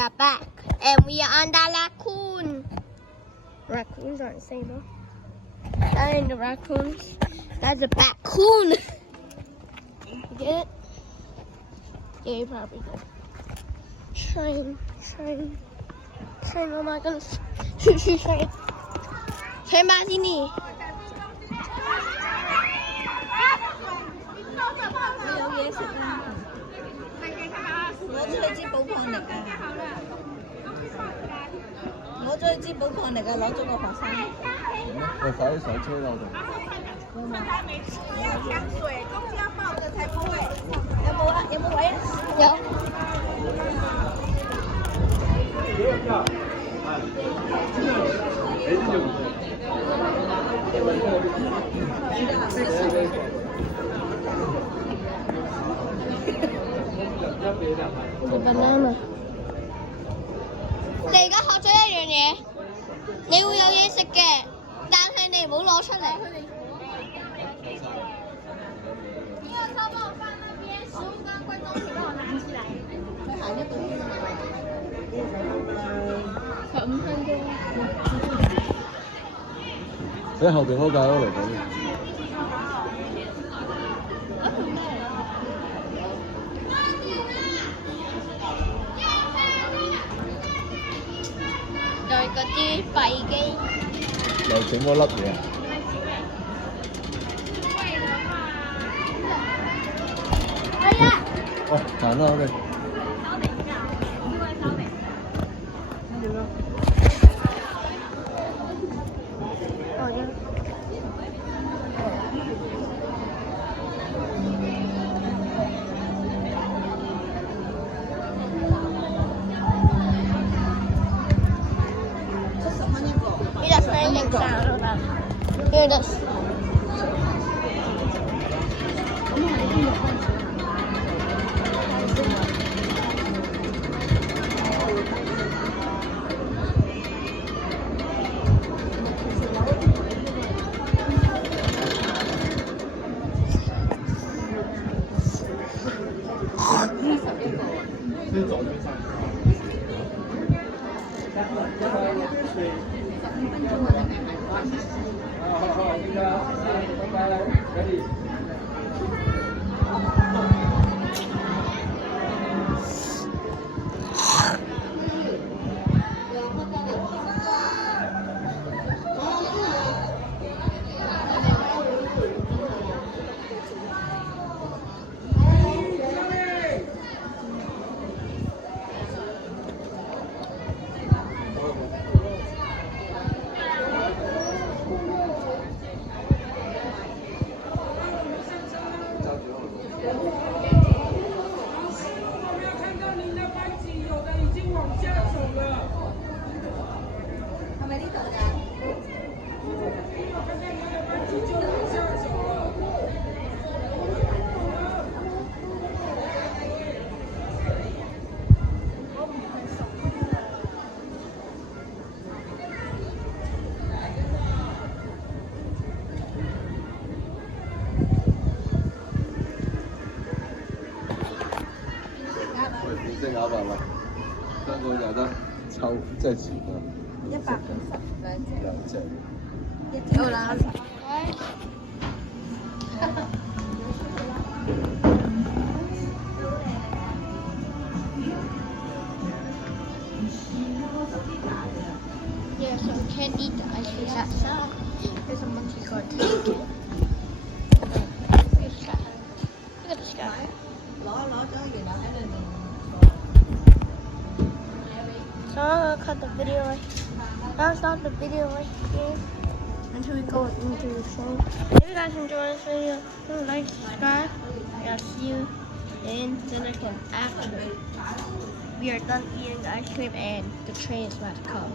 We're back and we are on the raccoon. Raccoons aren't sable. That ain't the raccoons. That's a raccoon. You get it? Yeah, you probably did. Train. Oh my goodness. Train. Train มาที่นี่ 攞咗你支寶礦力啊！攞咗你支寶礦力啊！攞咗個學生。我快啲上車啦！我哋。要搶水，公交爆的才不會。有冇啊？有冇位啊？有。The banana。你而家學咗一樣嘢，你會有嘢食嘅，但係你唔好攞出嚟。你要稍幫我放那邊食物跟貴重品幫我拿起來。15分鐘。喺後邊嗰架嚟講。就係嗰啲廢機。又整嗰粒嘢。係啊。喂，行啦我哋。Here it is.隻鴨係咪？香港有得抽，即係全啊！150兩隻。有啦。Yeah, so we can't eat the ice cream outside. There's a monkey card. Look at the sky. Look at the sky. 攞咗，原來喺裏面。So I'm gonna cut the video right. I'll stop the video right here until we go into the train. If you guys enjoyed this video, please like, subscribe, and I'll see you in the next one after we are done eating the ice cream and the train is about to come.